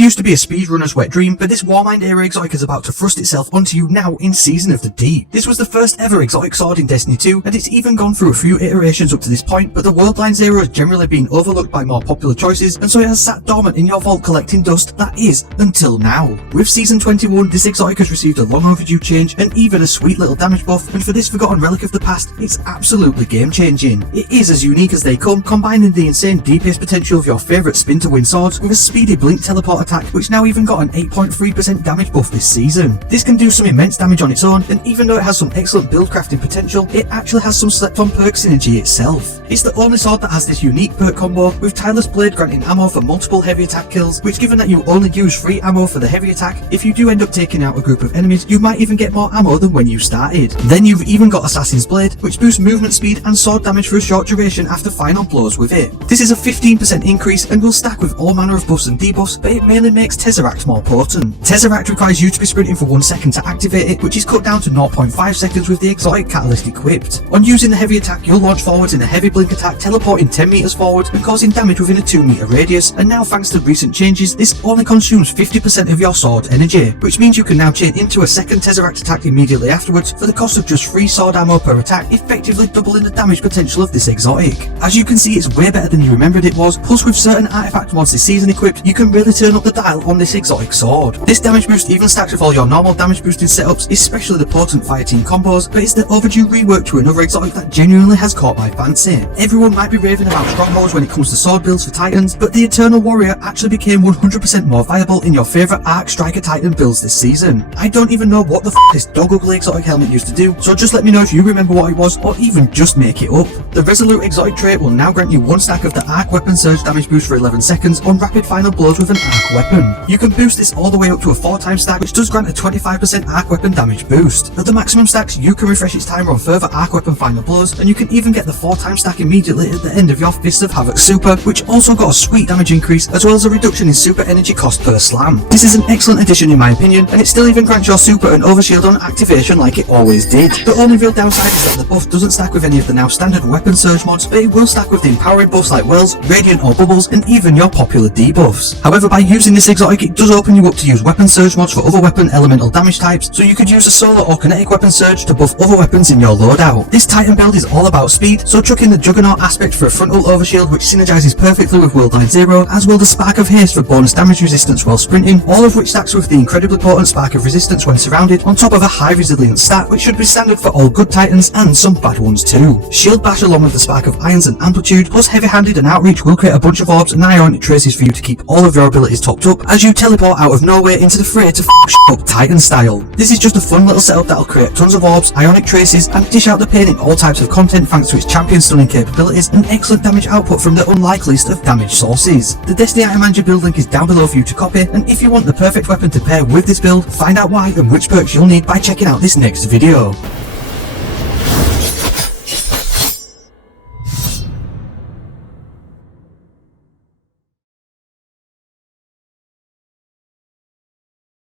used to be a speedrunner's wet dream, but this Warmind era exotic is about to thrust itself onto you now in Season of the Deep. This was the first ever exotic sword in Destiny 2, and it's even gone through a few iterations up to this point, but the Worldline Zero has generally been overlooked by more popular choices, and so it has sat dormant in your vault collecting dust, that is, until now. With Season 21, this exotic has received a long overdue change, and even a sweet little damage buff, and for this forgotten relic of the past, it's absolutely game changing. It is as unique as they come, combining the insane DPS potential of your favourite spin to win swords with a speedy blink teleport attack, which now even got an 8.3% damage buff this season. This can do some immense damage on its own, and even though it has some excellent build crafting potential, it actually has some slept on perk synergy itself. It's the only sword that has this unique perk combo, with Tireless Blade granting ammo for multiple heavy attack kills, which given that you only use free ammo for the heavy attack, if you do end up taking out a group of enemies, you might even get more ammo than when you started. Then you've even got Assassin's Blade, which boosts movement speed and sword damage for a short duration after final blows with it. This is a 15% increase and will stack with all manner of buffs and debuffs, but it mainly makes Tesseract more potent. Tesseract requires you to be sprinting for 1 second to activate it, which is cut down to 0.5 seconds with the exotic catalyst equipped. On using the heavy attack, you'll launch forwards in a heavy blink attack, teleporting 10 meters forward and causing damage within a 2 meter radius, and now thanks to recent changes, this only consumes 50% of your sword energy, which means you can now chain into a second Tesseract attack immediately afterwards for the cost of just 3 sword ammo per attack, effectively doubling the damage potential of this exotic. As you can see, it's way better than you remembered it was, plus with certain artifact mods this season equipped, you can really turn up the dial on this exotic sword. This damage boost even stacks with all your normal damage boosting setups, especially the potent fire team combos, but it's the overdue rework to another exotic that genuinely has caught my fancy. Everyone might be raving about strongholds when it comes to sword builds for titans, but the Eternal Warrior actually became 100% more viable in your favourite Arc Striker Titan builds this season. I don't even know what the f this dog ugly exotic helmet used to do, so just let me know if you remember what it was, or even just make it up. The Resolute exotic trait will now grant you 1 stack of the Arc Weapon Surge damage boost for 11 seconds on rapid final blows with an Arc Weapon. You can boost this all the way up to a 4-time stack, which does grant a 25% Arc Weapon damage boost. At the maximum stacks, you can refresh its timer on further Arc Weapon final blows, and you can even get the 4-time stack immediately at the end of your Fists of Havoc super, which also got a sweet damage increase as well as a reduction in super energy cost per slam. This is an excellent addition in my opinion, and it still even grants your super an overshield on activation like it always did. The only real downside is that the buff doesn't stack with any of the now standard weapon surge mods, but it will stack with the empowering buffs like Wells, Radiant or Bubbles, and even your popular debuffs. However, by using this exotic, it does open you up to use weapon surge mods for other weapon elemental damage types, so you could use a solo or kinetic weapon surge to buff other weapons in your loadout. This Titan build is all about speed, so chuck in the Juggernaut aspect for a frontal overshield which synergizes perfectly with Worldline Zero, as will the Spark of Haste for bonus damage resistance while sprinting, all of which stacks with the incredibly potent Spark of Resistance when surrounded, on top of a high resilience stat which should be standard for all good Titans and some bad ones too. Shield Bash along with the Spark of Irons and Amplitude, plus Heavy Handed and Outreach will create a bunch of orbs and ionic traces for you to keep all of your abilities topped up as you teleport out of nowhere into the fray to up Titan style. This is just a fun little setup that'll create tons of orbs, ionic traces, and dish out the pain in all types of content thanks to its champion stunning capabilities and excellent damage output from the unlikeliest of damage sources. The Destiny Item Manager build link is down below for you to copy, and if you want the perfect weapon to pair with this build, find out why and which perks you'll need by checking out this next video.